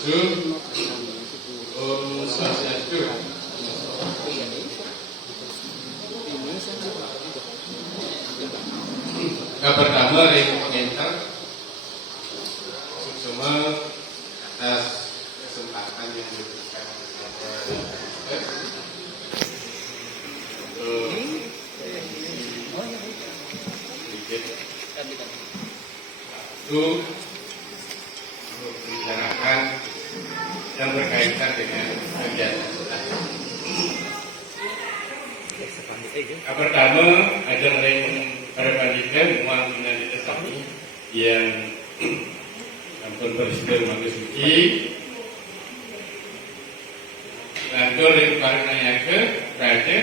Swastiastu. Om Swastiastu. Yang pertama yang komentar semua atas kesempatan yang diberikan untuk membicarakan yang berkaitan dengan kegiatan kita. Yang pertama ada yang perbandingan uang tunai kami yang ampun presiden Mangkusuci lantur yang karenanya ke raja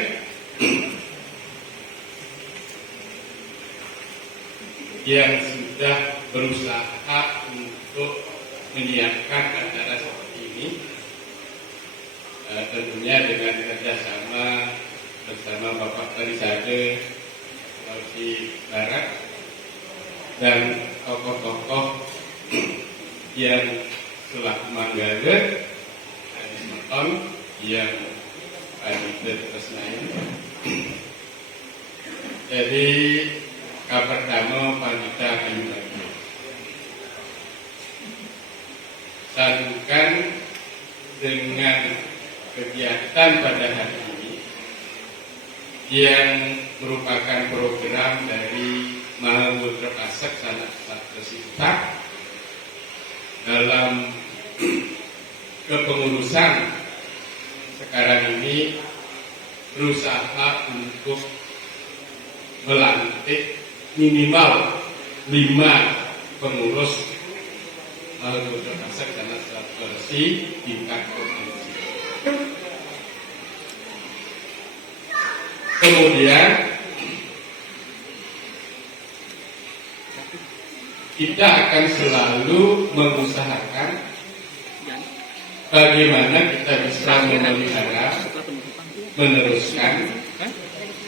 yang sudah berusaha untuk menyiapkan acara seperti ini, tentunya dengan kerjasama bersama Bapak Trisade Sulawesi Barat dan tokoh-tokoh yang selaku Manggala Adi Meton yang Adi Tresnain. Jadi pertama Pandita Kayu Lagi sambungkan dengan kegiatan pada hari ini yang merupakan program dari Mahaputra Pasek Sanak Satresita dalam kepengurusan sekarang ini berusaha untuk melantik minimal 5 pengurus Mahaputra Pasek Sanak Satresita tingkat provinsi. Kemudian kita akan selalu mengusahakan bagaimana kita bisa memelihara, meneruskan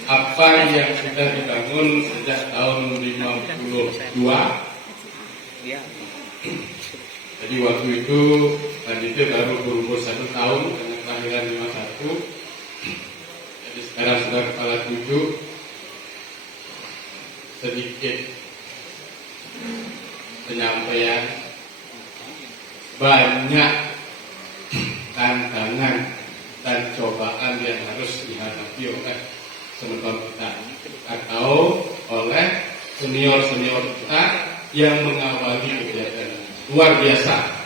apa yang sudah dibangun sejak tahun 52. Jadi waktu itu Pandita baru berumur 1 tahun dengan kelahiran 51. Jadi sekarang sudah kepala 7. Sedikit penyampaian, banyak tantangan dan cobaan yang harus dihadapi oleh sementor kita atau oleh senior-senior kita yang mengawali kegiatan luar biasa.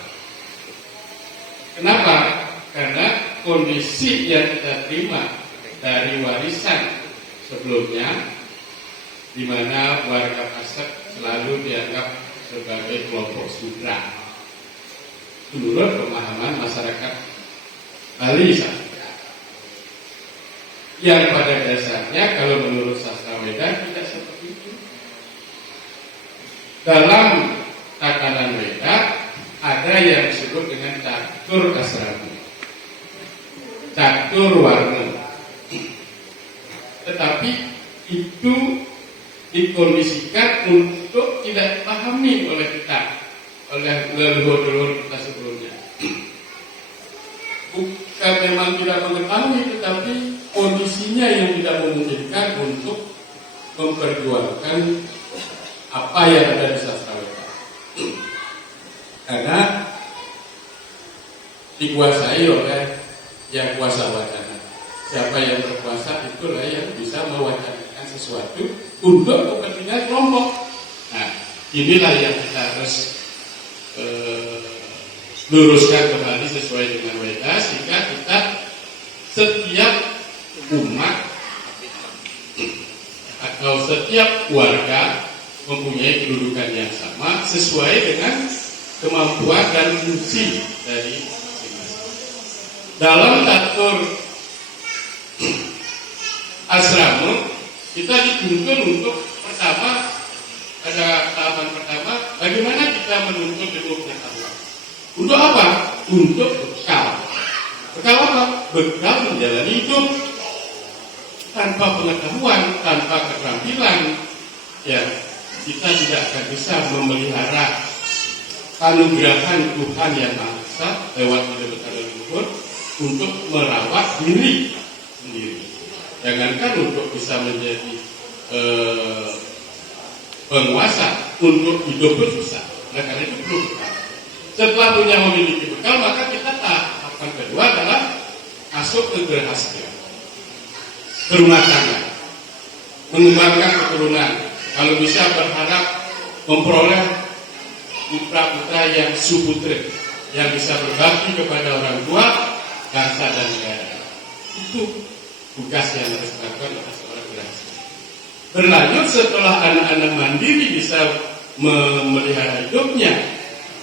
Kenapa? Karena kondisi yang kita terima dari warisan sebelumnya, di mana warga Pasek selalu dianggap sebagai kelompok sudra menurut pemahaman masyarakat Bali Sastra, yang pada dasarnya kalau menurut sastra Weda tidak seperti itu. Dalam tatanan Weda ada yang disebut dengan catur asrama, catur warna, tetapi itu dikondisikan untuk tidak dipahami oleh kita, oleh leluhur-leluhur kita sebelumnya. Bukan memang tidak mengetahui, tetapi kondisinya yang tidak memungkinkan untuk memperjuangkan apa yang ada di sastra Weda. Karena dikuasai oleh yang kuasa wacana. Siapa yang berkuasa itulah yang bisa mewacanakan sesuatu untuk kepentingan kelompok. Nah, inilah yang kita harus luruskan kembali sesuai dengan Weda, sehingga kita setiap umat atau setiap warga mempunyai kedudukan yang sama sesuai dengan kemampuan dan fungsi dari masing-masing. Dalam catur asrama kita dituntun untuk pertama, pada tahapan pertama, bagaimana kita menuntut ilmu pengetahuan. Untuk apa? Untuk bekal. Bekal apa? Bekal menjalani hidup. Tanpa pengetahuan, tanpa keterampilan, ya kita tidak akan bisa memelihara anugerah Tuhan yang Maha Esa berkuasa lewat ide besar leluhur untuk merawat diri sendiri. Jangankan untuk bisa menjadi penguasa, untuk hidup pun susah. Nah, karena itu perlu bekal. Setelah memiliki bekal, maka kita tahapan kedua adalah masuk ke berhasil, berumah tangga, mengembangkan keturunan. Kalau bisa berharap memperoleh putra-putra yang suputre, yang bisa berbakti kepada orang tua, bangsa dan negara. Itu tugas yang harus dilakukan oleh seorang berhasil. Berlanjut setelah anak-anak mandiri bisa memelihara hidupnya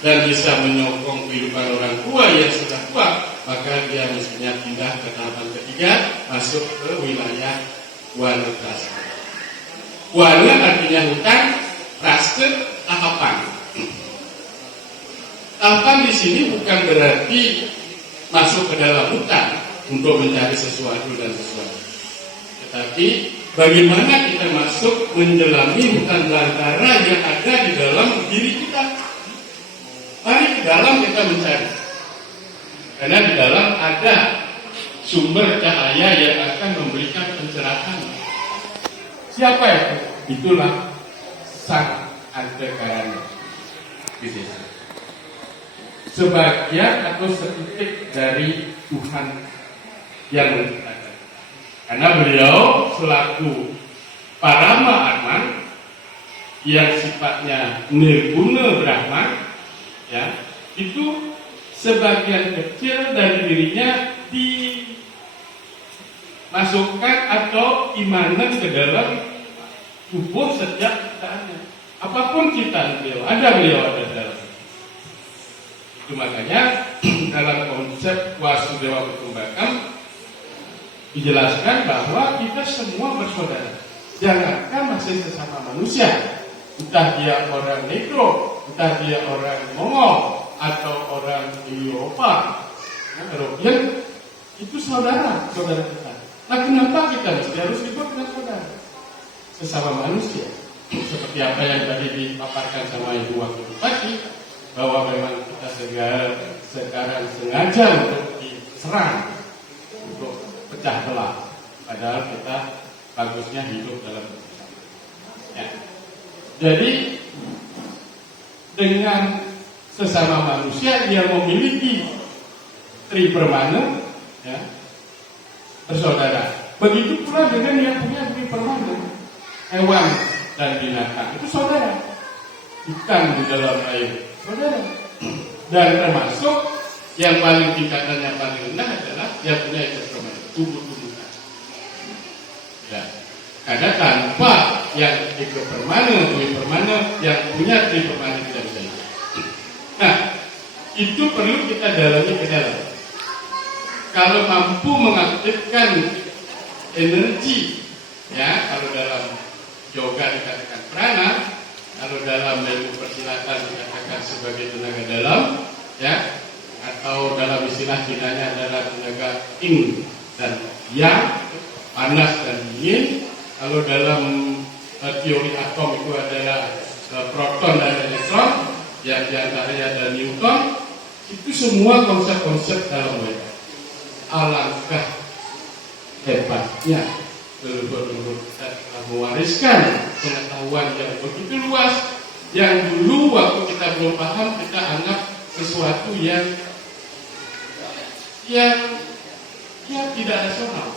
dan bisa menyokong kehidupan orang tua yang sudah tua, maka dia mestinya pindah ke tahapan ketiga, masuk ke wilayah wana praste. Wana artinya hutan, praste tahapan. Tahapan di sini bukan berarti masuk ke dalam hutan untuk mencari sesuatu dan sesuatu, tetapi bagaimana kita masuk menjelami hutan belantara yang ada di dalam diri kita. Mari ke dalam kita mencari, karena di dalam ada sumber cahaya yang akan memberikan pencerahan. Siapa itu? Itulah sang Antakarana. Sebagian atau setitik dari Tuhan yang menciptakan. Karena beliau selaku Parama Atman yang sifatnya Nirguna Brahman, ya, itu sebagian kecil dari dirinya dimasukkan atau imanan ke dalam tubuh setiap ciptaannya. Apapun ciptaan beliau ada dalam. Itu makanya dalam konsep Wasudewa Kutumbakam dijelaskan bahwa kita semua bersaudara. Jangankan masih sesama manusia, entah dia orang Negro, entah dia orang Mongol atau orang Eropa, Eropian, itu saudara kita. Nah, kenapa kita mesti harus hidup dengan saudara? Sesama manusia. Seperti apa yang tadi dipaparkan sama Ibu waktu pagi, bahwa memang kita sekarang sengaja untuk diserang, untuk pecah belah, padahal kita bagusnya hidup dalam bersama. Ya. Jadi dengan sesama manusia yang memiliki tripermana, ya, bersaudara. Begitu pula dengan yang punya tripermana, hewan dan binatang itu saudara. Ikan di dalam air, saudara. Dan termasuk yang paling tingkatannya paling rendah adalah yang punya tripermana, tubuh-tubuhan. Ya. Karena tanpa yang tripermana, yang punya tripermana tidak bisa hidup. Nah, itu perlu kita dalami ke dalam. Kalau mampu mengaktifkan energi, ya, kalau dalam yoga dikatakan prana, kalau dalam ilmu persilatan dikatakan sebagai tenaga dalam, ya, atau dalam istilah Cinanya adalah tenaga yin dan yang, panas dan dingin. Kalau dalam teori atom itu adalah proton dan elektron, yang diantaranya ada Newton. Itu semua konsep-konsep dalam weda. Alangkah hebatnya leluhur-leluhur kita telah mewariskan pengetahuan yang begitu luas, yang dulu waktu kita belum paham kita anggap sesuatu yang tidak rasional.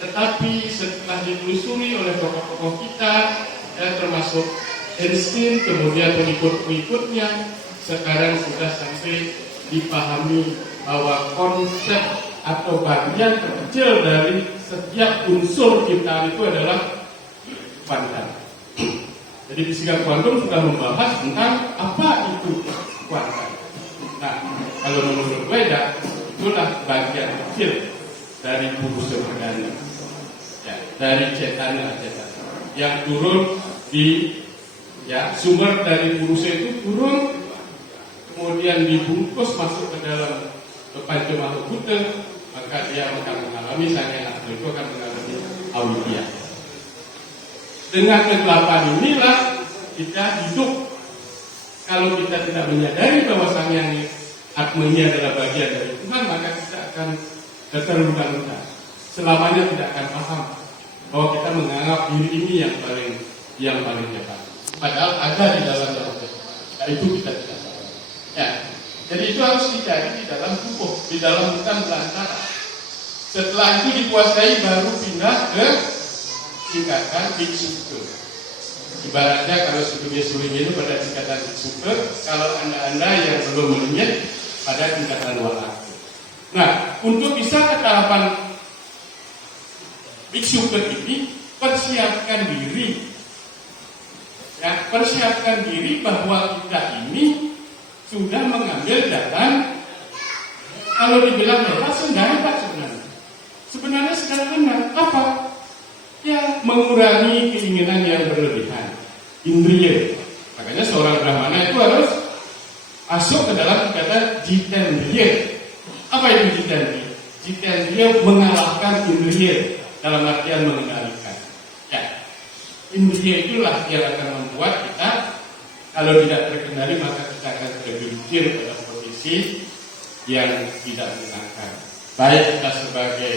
Tetapi setelah ditelusuri oleh tokoh-tokoh kita, ya, termasuk Einstein, kemudian pengikut-pengikutnya, sekarang sudah sampai dipahami bahwa konsep atau bagian terkecil dari setiap unsur ciptaan itu adalah kuantum. Jadi fisika kuantum sudah membahas tentang apa itu kuantum. Nah, kalau menurut Weda, itulah bagian kecil dari Purusa Perdana, ya, dari cetana yang turun di, ya, sumber dari Purusa itu turun, kemudian dibungkus masuk ke dalam Pancamahabhuta, maka dia akan mengalami Sangya Natma, itu akan mengalami Awidya. Dengan kegelapan inilah kita hidup. Kalau kita tidak menyadari bahwa Sang Yang Atmanya adalah bagian dari Tuhan, maka kita akan terluka-luka. Selamanya tidak akan paham bahwa kita menganggap diri ini yang paling hebat. Padahal ada di dalam dalam nah, itu kita tidak tahu. Ya, jadi itu harus dicari di dalam tubuh, di dalam hutan belantara. Setelah itu dikuasai baru pindah ke tingkatan biksuke. Ibaratnya kalau sebelumnya suling itu pada tingkatan biksuke, kalau anda yang belum melihat pada tingkatan walake. Nah, untuk bisa ke tahapan biksuke ini, persiapkan diri. Ya, persiapkan diri bahwa kita ini sudah mengambil jalan. Kalau dibilang hebat, hebat sebenarnya. Sebenarnya sederhana. Apa? Ya, mengurangi keinginan yang berlebihan. Indriya. Makanya seorang brahmana itu harus masuk ke dalam kata jitendriya. Apa itu jitendriya? Jitendriya mengalahkan indriya dalam artian mengendalikan. Ya, indriya itulah yang akan membuat kita kalau tidak terkendali maka kita akan tergelincir pada posisi yang tidak menyenangkan. Baik kita sebagai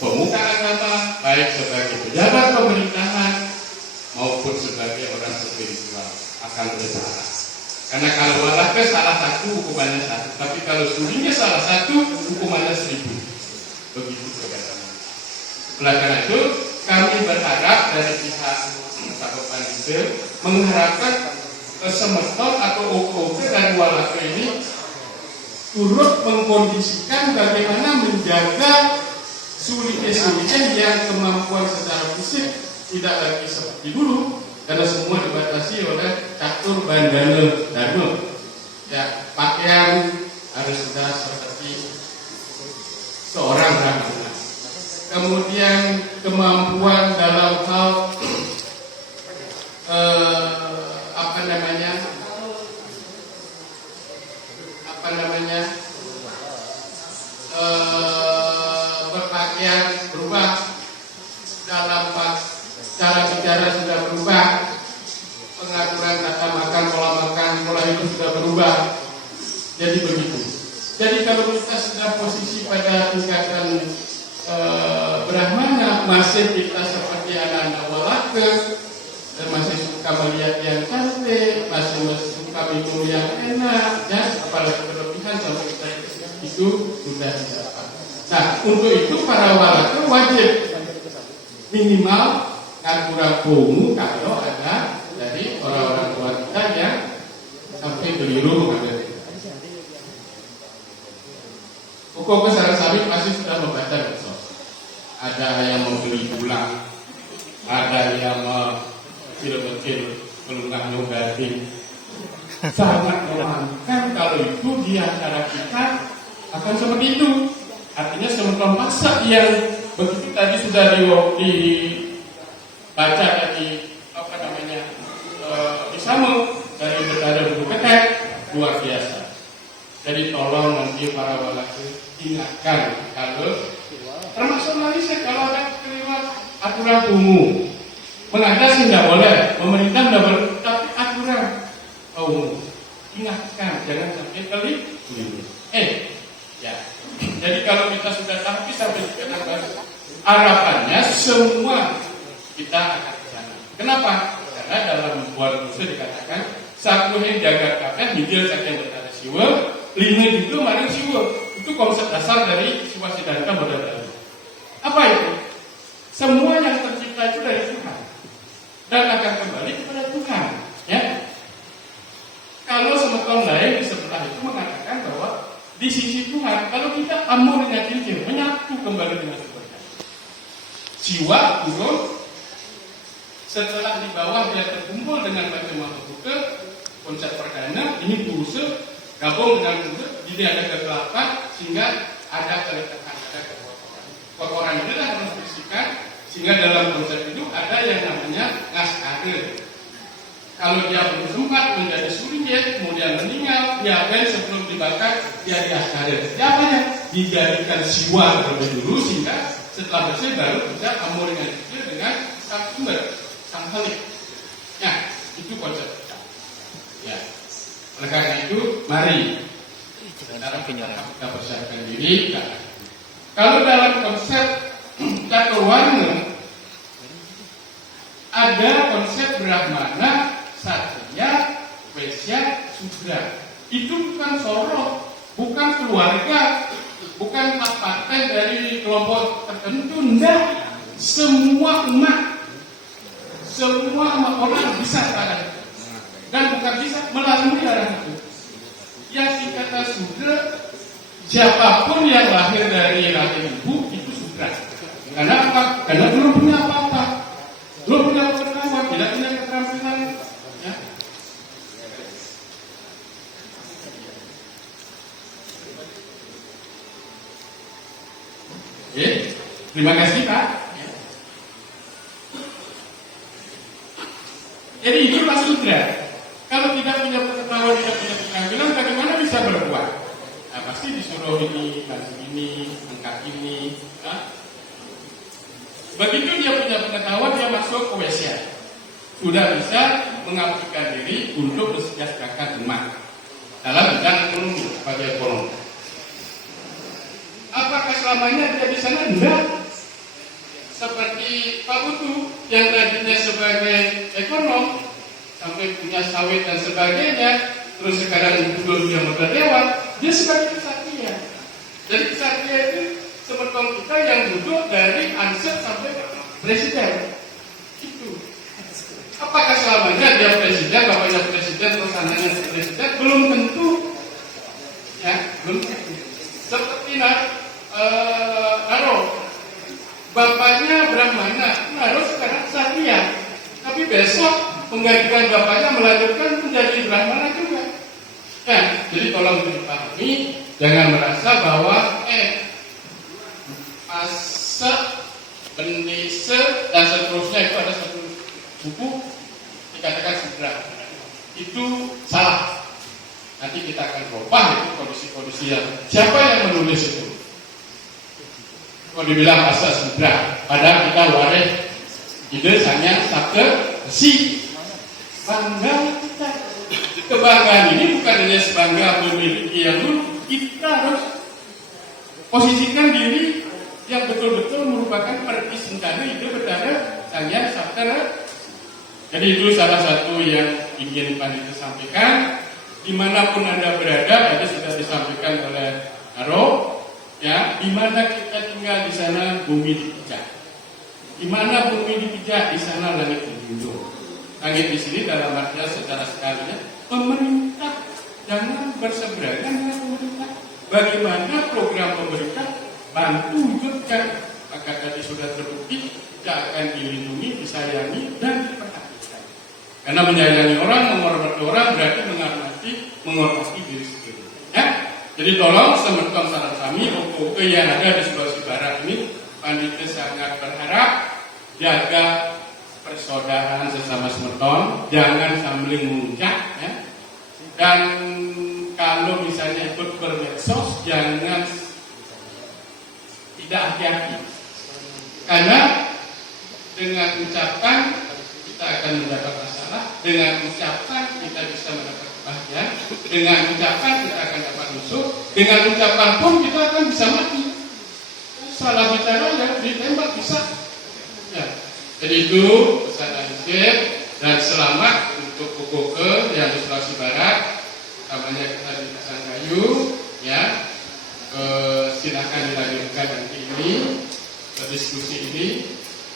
pemuka agama, baik sebagai pejabat pemerintahan maupun sebagai orang spiritual akan bersalah. Karena kalau walake salah satu hukumannya satu, tapi kalau sulingnya salah satu hukumannya 1000. Begitu perkataan. Oleh karena itu kami berharap dari pihak Pak Panitia mengharapkan semeton atau oke dan walake ini turut mengkondisikan bagaimana menjaga sulitnya yang kemampuan secara fisik tidak lagi seperti dulu karena semua dibatasi oleh catur bandana dharma. Ya, pakaian harus sudah seperti seorang brahmana. Kemudian kemampuan dalam hal berpakaian berubah, dalam cara bicara sudah berubah, pengaturan tata makan, pola hidup sudah berubah. Jadi begitu. Jadi kalau kita sudah posisi pada tingkatan brahmana, masih kita seperti anak-anak walake, dan masih suka melihat yang cantik, masih suka minum yang enak, ya, apalagi berlebihan sampai kita itu sudah tidak apa. Nah, untuk itu para walake wajib minimal ngaturan pungu kalau ada dari orang-orang tua kita yang sampai keliru mengambil. Pokoknya sarang-sarang pasti sudah membaca medsos. Ada yang membeli pulang, ada yang kecil-kecil pelunggah nyobatin. Sangat memalukan kalau itu di antara kita akan seperti itu. Artinya semeton paksa yang begitu tadi sudah dibaca dari disama dari berada buku ketek luar biasa. Jadi tolong nanti para walake ingatkan kalau termasuk Malaysia kalau ada kelewat aturan umum mengadas tidak boleh, pemerintah tidak boleh, tapi aturan umum ingatkan jangan sampai keliru. Ya. Jadi kalau kita sudah tapi sampai sekarang harapannya semua kita akan ke sana. Kenapa? Karena dalam buat musuh dikatakan satu yang jaga kakek hidil saking berkata siwa, lima itu maring siwa. Itu konsep dasar dari Siwa Siddhanta Bodhidharma. Apa itu? Semua yang tercipta itu dari Tuhan dan akan kembali kepada Tuhan. Ya. Kalau semeton lain di sebelah itu mengatakan bahwa di sisi Tuhan, kalau kita amurnya cincin menyatu kembali dengan Tuhan. Jiwa turun setelah di bawah dia terkumpul dengan macam-macam buka konsep perdana ini pulsa gabung dengan pulsa jadi ada kegelapan sehingga ada keletakan, ada kekotoran. Kotoran itu harus dibersihkan sehingga dalam konsep itu ada yang namanya ngaskade. Kalau dia belum sempat menjadi sulit kemudian meninggal, diapain sebelum dibakar dia diaskade. Diapain? Dijadikan siwa terlebih dulu sehingga setelah bersih baru bisa amuringan kecil dengan sang sumber, sang helik. Nah, itu konsep kita. Ya. Oleh karena itu, mari kita persiapkan diri. Kalau dalam konsep catur warna ada konsep Brahmana, Satria, Vaisya, Sudra. Itu bukan sorot, bukan keluarga, bukan partai dari kelompok tertentu. Enggak, semua umat orang bisa ada. Dan bukan bisa melalui darah itu. Yang dikata Sudra, siapapun yang lahir dari rahim ibu itu Sudra. Karena apa? Karena belum punya apa-apa, belum punya pengetahuan, tidak punya keterampilan. Ya. Oke, terima kasih Pak. Jadi itulah Sudra. Kalau tidak punya pengetahuan, tidak punya keterampilan, bagaimana bisa berbuat? Nah, pasti disuruh ini, bantu ini, angkat ini. Nah, begitu dia punya pengetahuan, dia masuk ke Vaisya. Sudah bisa mengabdikan diri untuk mensejahterakan umat dalam bidang ekonomi, sebagai ekonomi. Apakah selamanya dia di sana? Enggak. Seperti Pak Putu yang tadinya sebagai ekonom sampai punya sawit dan sebagainya, terus sekarang duduk dia dewan, dia sebagai kesatria. Jadi kesatria itu seperti kita yang duduk dari ansat sampai presiden. Itu. Apakah selamanya dia presiden, bapaknya presiden, terus anaknya presiden? Belum tentu. Ya, belum tentu. Seperti bapaknya Brahmana, Naro sekarang Satria, tapi besok menggantikan bapaknya melanjutkan menjadi Brahmana juga. Nah, jadi tolong dipahami, jangan merasa bahwa asa, pendese dan seterusnya itu ada satu buku dikatakan Sudra. Itu salah. Nanti kita akan berubah itu kondisi-kondisi yang siapa yang menulis itu. Kalau dibilang asa Sudra, padahal kita waris ide hanya sake si. Bangga kita. Kebanggaan ini bukan hanya sebangga memiliki yang dulu, kita harus posisikan diri yang betul-betul merupakan pertisentana itu berdarah hanya sabtara. Jadi itu salah satu yang ingin Panitia sampaikan. Dimanapun Anda berada, tadi sudah disampaikan oleh Aro, ya, dimana kita tinggal di sana bumi dipijak. Dimana bumi dipijak, di sana langit dijunjung. Langit di sini dalam artian secara sekalinya pemerintah jangan berseberangan dengan pemerintah. Bagaimana program pemerintah bantu wujudkan, maka tadi sudah terbukti tidak akan dilindungi, disayangi dan diperhatikan. Karena menyayangi orang, menghormati orang berarti menghormati diri sendiri. Ya, jadi tolong semerton saran kami, OKOK yang ada di Sulawesi Barat ini, Panitia sangat berharap jaga persaudaraan sesama semerton, jangan saling memuncak, ya. Dan kalau misalnya ikut bermedsos, jangan tidak hati-hati, karena dengan ucapan kita akan mendapat masalah, dengan ucapan kita bisa mendapat kebahagiaan, dengan ucapan kita akan dapat musuh, dengan ucapan pun kita akan bisa mati. Salah bicara ya ditembak bisa. Ya. Jadi itu pesan akhir dan selamat untuk OKOK yang di Sulawesi Barat, namanya kita di Kasangkayu, ya. Silakan dilanjutkan nanti ini diskusi ini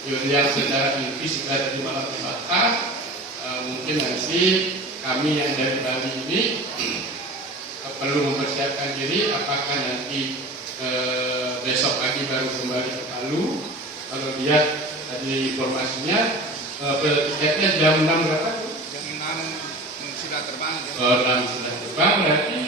yang secara inti sudah dari malam Selatan. Mungkin nanti kami yang dari Bali ini perlu mempersiapkan diri, apakah nanti besok pagi baru kembali ke Palu. Kalau lihat tadi informasinya tiketnya jam 6 berapa? Jam 6 sudah terbang. 6 sudah terbang, berarti